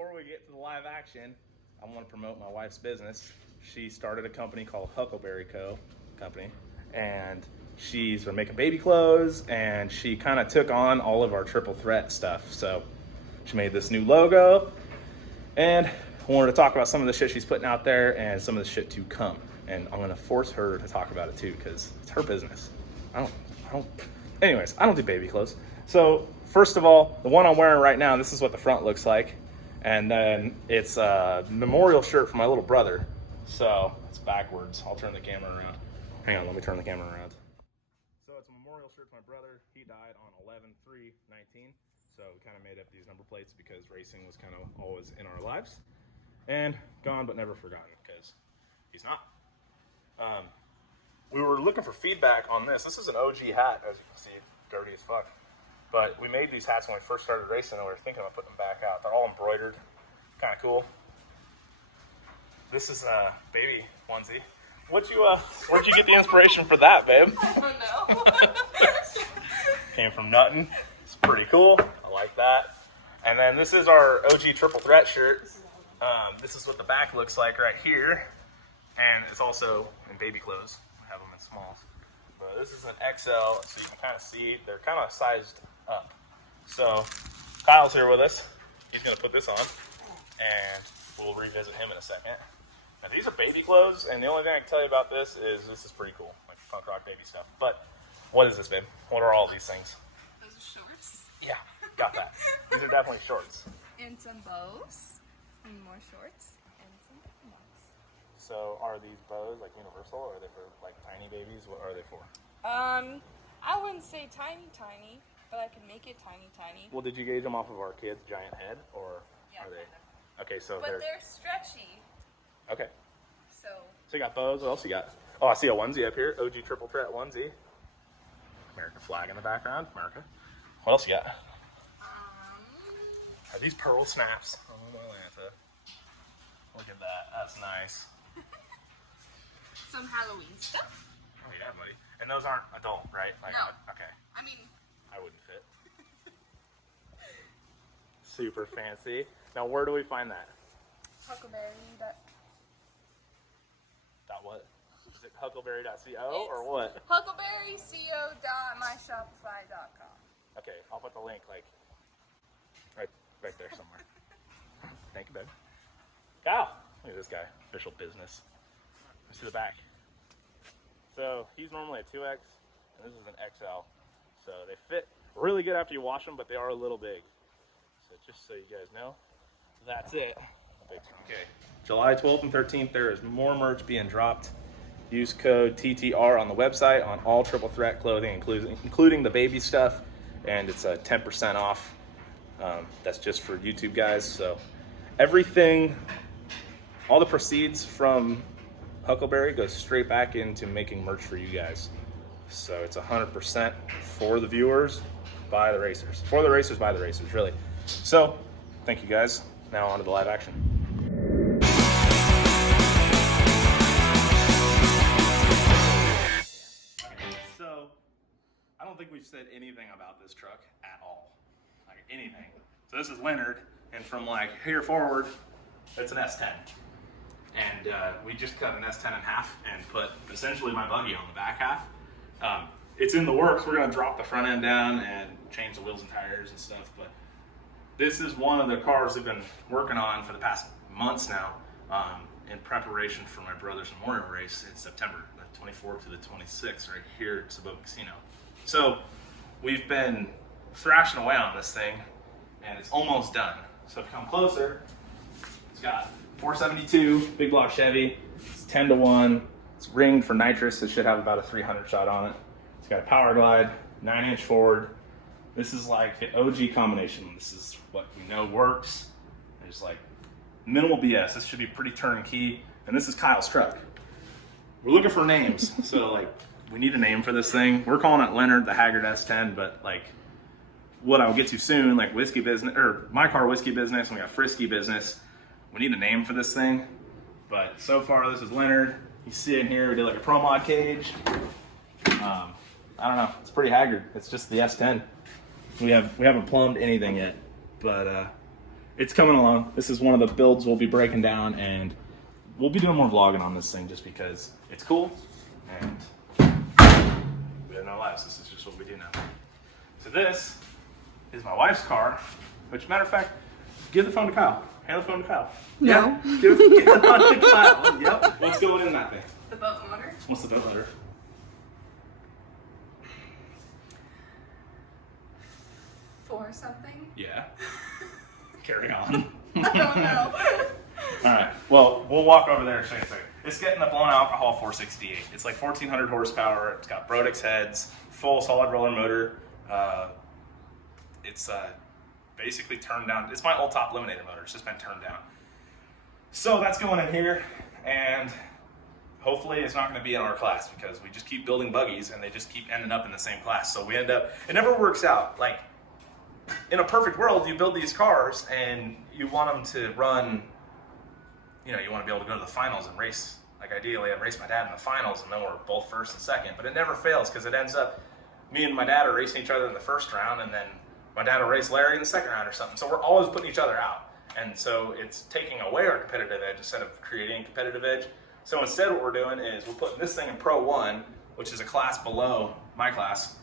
before we get to the live action, I want to promote my wife's business. She started a company called Huckleberry Co. And she's been making baby clothes, and she kind of took on all of our triple threat stuff. So she made this new logo, and I wanted to talk about some of the shit she's putting out there and some of the shit to come. And I'm gonna force her to talk about it too, because it's her business. Anyways, I don't do baby clothes. So first of all, the one I'm wearing right now, this is what the front looks like. And then it's a memorial shirt for my little brother. So it's backwards. I'll turn the camera around. Hang on, let me turn the camera around. So it's a memorial shirt for my brother. He died on 11/3/19. So we kind of made up these number plates because racing was kind of always in our lives. And gone but never forgotten, because he's not. We were looking for feedback on this. This is an OG hat, as you can see, dirty as fuck. But we made these hats when we first started racing, and we were thinking of putting them back out. They're all embroidered, kind of cool. This is a baby onesie. Where'd you get the inspiration for that, babe? I don't know. Came from Nuttin. It's pretty cool. I like that. And then this is our OG triple threat shirt. This is what the back looks like right here. And it's also in baby clothes. We have them in smalls. But this is an XL, so you can kind of see they're kind of sized up. So Kyle's here with us. He's gonna put this on, and we'll revisit him in a second. Now these are baby clothes, and the only thing I can tell you about this is pretty cool, like punk rock baby stuff. But what is this, babe? What are all these things? Those are shorts. Yeah, got that. These are definitely shorts. And some bows. And more shorts. And some bows. So are these bows like universal, or are they for like tiny babies? What are they for? I wouldn't say tiny, but I can make it tiny. Well, did you gauge them off of our kid's giant head, or Yeah, are they? kind of. Okay, so But they're stretchy. okay. So So you got bows. What else you got? Oh, I see a onesie up here. OG triple threat onesie. American flag in the background. America. What else you got? Are these pearl snaps? Oh, Atlanta. Look at that. That's nice. some Halloween stuff. Oh yeah, buddy. And those aren't adult, right? Like, No. Okay. I mean, I wouldn't fit. Super fancy. Now, where do we find that? Huckleberry. Dot what? Is it huckleberry.co or what? HuckleberryCo.myshopify.com. Okay, I'll put the link like right there somewhere. Thank you, babe. Kyle, look at this guy. Official business. Let's see the back. So he's normally a 2X, and this is an XL. So they fit really good after you wash them, but they are a little big. So just so you guys know, that's it. Okay. July 12th and 13th, there is more merch being dropped. Use code TTR on the website on all triple threat clothing, including the baby stuff, and it's a 10% off. That's just for YouTube guys. So everything, all the proceeds from Huckleberry goes straight back into making merch for you guys. So it's 100% for the viewers, by the racers. For the racers, by the racers, really. So thank you guys. Now on to the live action. So I don't think we've said anything about this truck at all. Like anything. So this is Leonard, and from like here forward, it's an S10. And we just cut an S10 in half and put essentially my buggy on the back half. It's in the works. We're gonna drop the front end down and change the wheels and tires and stuff. But this is one of the cars we've been working on for the past months now, in preparation for my brother's memorial race in September, the 24th to the 26th, right here at Sabota Casino. So we've been thrashing away on this thing, and it's almost done. So if you come closer, it's got 472 big block Chevy. It's 10-to-1. It's ringed for nitrous. It should have about a 300 shot on it. It's got a power glide, 9-inch Ford. This is like the OG combination. This is what we know works. There's like minimal BS. This should be pretty turnkey. And this is Kyle's truck. We're looking for names. So like, we need a name for this thing. We're calling it Leonard the Haggard S10, but like what I'll get to soon, like Whiskey Business, or My Car Whiskey Business, and we got Friskey Business. We need a name for this thing. But so far, this is Leonard. You see in here, we did like a Pro Mod cage. I don't know, it's pretty haggard. It's just the S10. We haven't plumbed anything yet, but it's coming along. This is one of the builds we'll be breaking down, and we'll be doing more vlogging on this thing just because it's cool, and we have no lives. This is just what we do now. So this is my wife's car, which, matter of fact, give the phone to Kyle. Hand the phone to Kyle. No. Yeah, give the phone to Kyle. Yep. What's going in that thing? The boat motor. What's the boat motor? For something? Yeah. Carry on. I don't know. All right. Well, we'll walk over there and show you a second. It's getting a blown alcohol 468. It's like 1,400 horsepower. It's got Brodix heads, full solid roller motor. It's basically turned down. It's my old top eliminator motor. It's just been turned down. So that's going in here, and hopefully it's not going to be in our class because we just keep building buggies and they just keep ending up in the same class. So we end up, it never works out. Like, in a perfect world, you build these cars and you want them to run, you know, you want to be able to go to the finals and race. Like, ideally, I'd race my dad in the finals and then we're both first and second. But it never fails because it ends up, me and my dad are racing each other in the first round, and then my dad will race Larry in the second round or something. So we're always putting each other out. And so it's taking away our competitive edge instead of creating competitive edge. So instead what we're doing is we're putting this thing in Pro 1, which is a class below my class.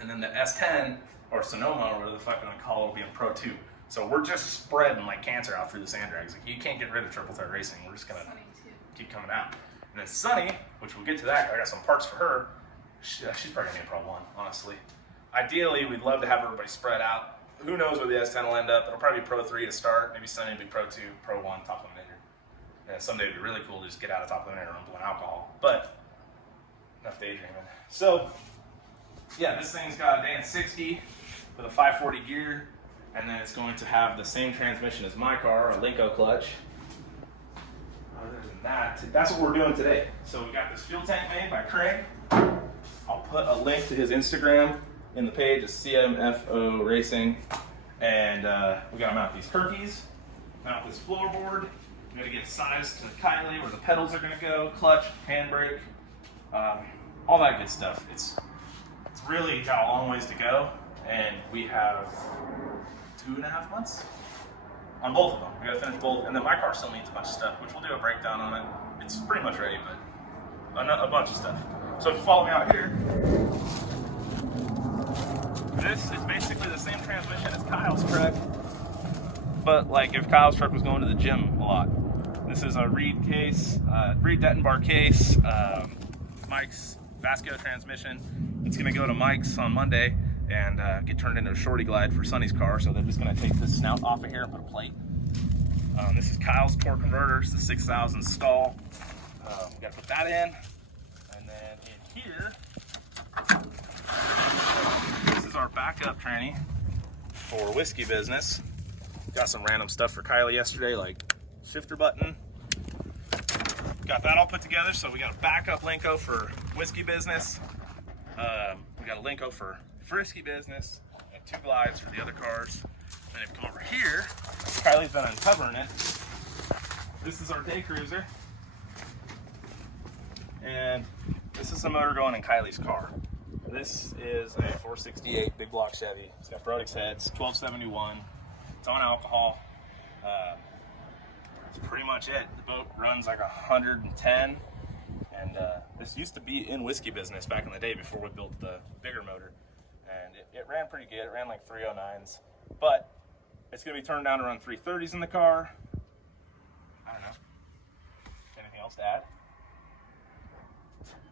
And then the S10, or Sonoma, or whatever the fuck I'm gonna call it, will be in Pro 2. So we're just spreading like cancer out through the sand drags. Like, you can't get rid of triple thread racing. We're just gonna keep coming out. And then Sunny, which we'll get to that, I got some parts for her. She's probably gonna be in Pro 1, honestly. Ideally, we'd love to have everybody spread out. Who knows where the S10 will end up? It'll probably be Pro 3 to start. Maybe Sunny will be Pro 2, Pro 1, top eliminator. And someday it'd be really cool to just get out of top eliminator and blow alcohol. But enough daydreaming. So yeah, this thing's got a Dan 60 with a 540 gear, and then it's going to have the same transmission as my car, a Linko clutch. Other than that, that's what we're doing today. So we got this fuel tank made by Craig. I'll put a link to his Instagram in the page. It's CMFO Racing. And we got to mount these Kirkies, mount this floorboard. We got to get sized to the Kylie where the pedals are going to go, clutch, handbrake, all that good stuff. It's really got a long ways to go, and we have 2.5 months on both of them. We got to finish both, and then my car still needs a bunch of stuff, which we'll do a breakdown on it. It's pretty much ready, but a bunch of stuff. So if you follow me out here, this is basically the same transmission as Kyle's truck, but like if Kyle's truck was going to the gym a lot. This is a Reed case, Reed deton bar case, Mike's Vasco transmission. It's gonna go to Mike's on Monday and get turned into a shorty glide for Sonny's car. So they're just gonna take this snout off of here and put a plate. This is Kyle's torque converter. It's the 6000 stall. We gotta put that in. And then in here, this is our backup tranny for Whiskey Business. Got some random stuff for Kylie yesterday, like shifter button. Got that all put together. So we got a backup Linko for Whiskey Business. We got a Linko for Friskey Business, and 2 glides for the other cars. Then if you come over here, Kylie's been uncovering it. This is our day cruiser. And this is the motor going in Kylie's car. This is a 468 big block Chevy. It's got Brodix heads, 1271. It's on alcohol. That's pretty much it. The boat runs like 110. And this used to be in Whiskey Business back in the day before we built the bigger motor. And it ran pretty good. It ran like 309s. But it's going to be turned down to run 330s in the car. I don't know. Anything else to add?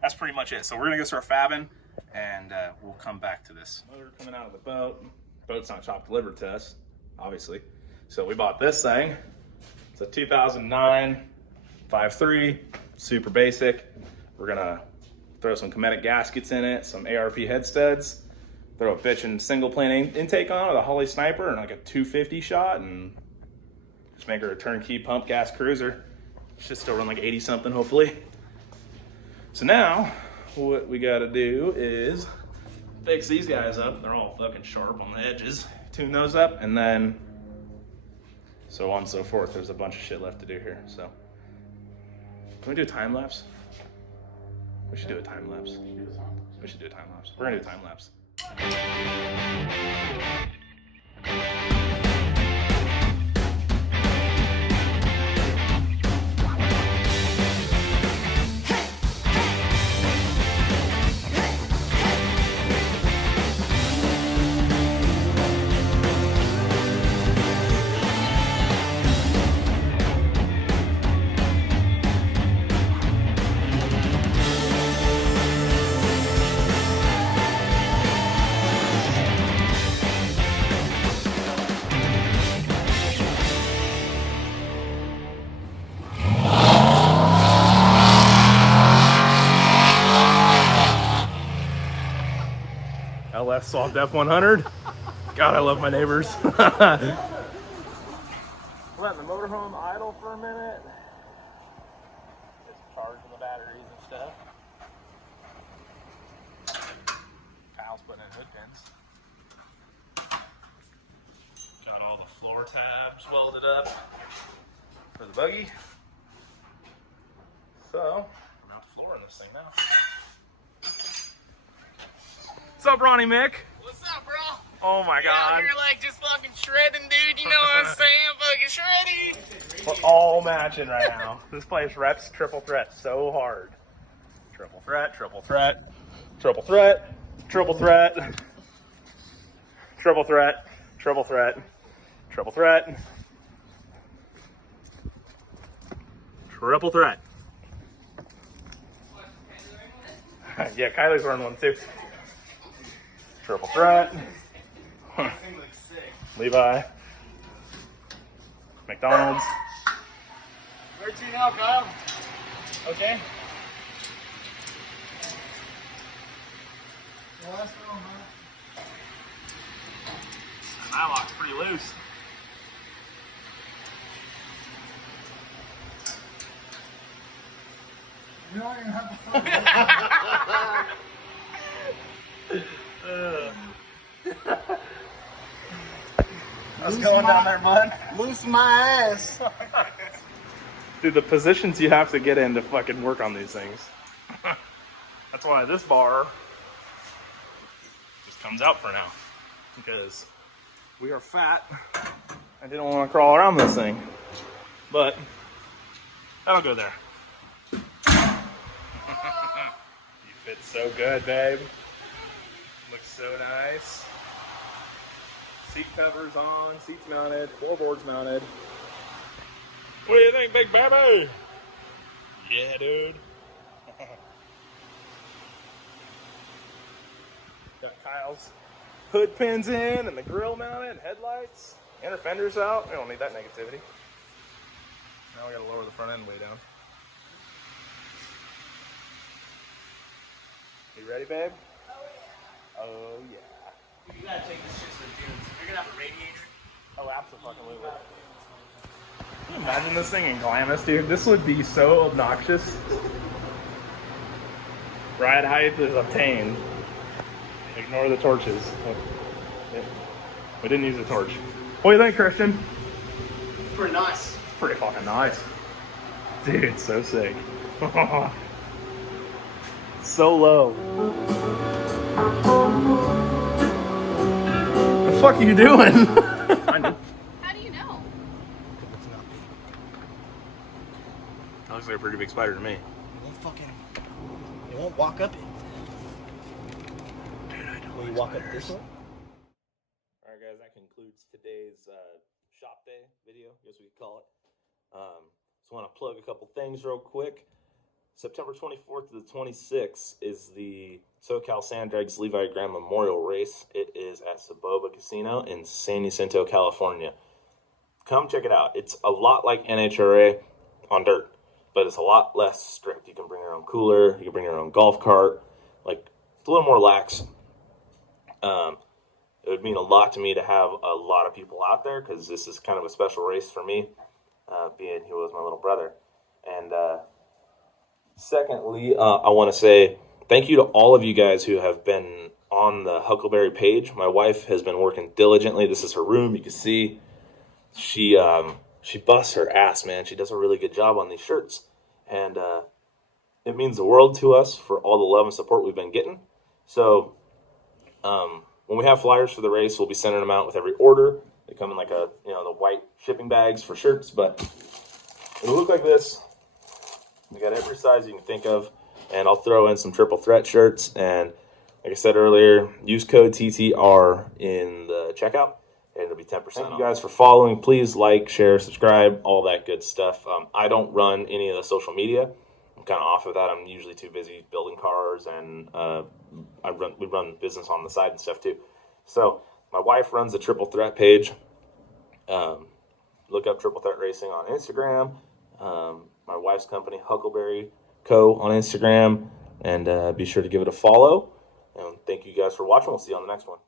That's pretty much it. So we're going to go start fabbing, and we'll come back to this. Motor coming out of the boat. Boat's not shop delivered to us, obviously. So we bought this thing. It's a 2009 5.3, super basic. We're gonna throw some Cometic gaskets in it, some ARP head studs, throw a bitchin' single plane intake on with a Holly Sniper and like a 250 shot, and just make her a turnkey pump gas cruiser. Should still run like 80 something, hopefully. So now, what we gotta do is fix these guys up. They're all fucking sharp on the edges. Tune those up, and then so on and so forth. There's a bunch of shit left to do here, so. Can we do a time lapse? We should do a time lapse. We should do a time lapse. We're gonna do a time lapse. less soft F100. God, I love my neighbors. Letting the motorhome idle for a minute. Just charging the batteries and stuff. Kyle's putting in hood pins. Got all the floor tabs welded up for the buggy. So, I'm out to floor in this thing now. What's up, Ronnie Mick? What's up, bro? Oh my God. Out here like just fucking shredding, dude. You know what I'm saying? Fucking shredding. We're all matching right now. This place reps triple threat so hard. Triple threat, triple threat, triple threat, triple threat, triple threat, triple threat, triple threat, triple threat. Yeah, Kylie's wearing one too. Triple threat. Levi. McDonald's. Where to now, Kyle? Okay. My lock's pretty loose. You don't even have How's it going down there, bud? Loose my ass. Dude, the positions you have to get in to fucking work on these things. That's why this bar just comes out for now. Because we are fat. I didn't want to crawl around this thing. But that'll go there. You fit so good, babe. Looks so nice. Seat covers on, seats mounted, floorboards mounted. What do you think, big baby? Yeah, dude. Got Kyle's hood pins in and the grill mounted, headlights, inner fenders out. We don't need that negativity. Now we gotta lower the front end way down. You ready, babe? Oh yeah. You gotta take this shit to the dunes. You're gonna have a radiator. Oh, absolutely. Can you imagine this thing in Glamis, dude? This would be so obnoxious. Ride height is obtained. Ignore the torches. We didn't use a torch. What do you think, Christian? Pretty nice. Pretty fucking nice. Dude, so sick. So low. The fuck are you doing? How do you know? That looks like a pretty big spider to me. It won't walk up it. Dude, I don't Will you walk up this way? Alright guys, that concludes today's shop day video, I guess we could call it. Just want to plug a couple things real quick. September 24th to the 26th is the SoCal Sand Drags Levi Graham Memorial Race. It is at Saboba Casino in San Jacinto, California. Come check it out. It's a lot like NHRA on dirt, but it's a lot less strict. You can bring your own cooler, you can bring your own golf cart. Like, it's a little more lax. It would mean a lot to me to have a lot of people out there because this is kind of a special race for me, being he was my little brother. And secondly, I want to say thank you to all of you guys who have been on the Huckleberry page. My wife has been working diligently. This is her room. You can see she busts her ass, man. She does a really good job on these shirts. And it means the world to us for all the love and support we've been getting. So when we have flyers for the race, we'll be sending them out with every order. They come in like the white shipping bags for shirts, but it'll look like this. We got every size you can think of, and I'll throw in some triple threat shirts. And like I said earlier, use code TTR in the checkout, and it'll be 10%. Thank you guys for following. Please like, share, subscribe, all that good stuff. I don't run any of the social media. I'm kind of off of that. I'm usually too busy building cars, and we run business on the side and stuff too. So my wife runs the Triple Threat page. Look up Triple Threat Racing on Instagram. My wife's company, Huckleberry Co. on Instagram, and be sure to give it a follow. And thank you guys for watching. We'll see you on the next one.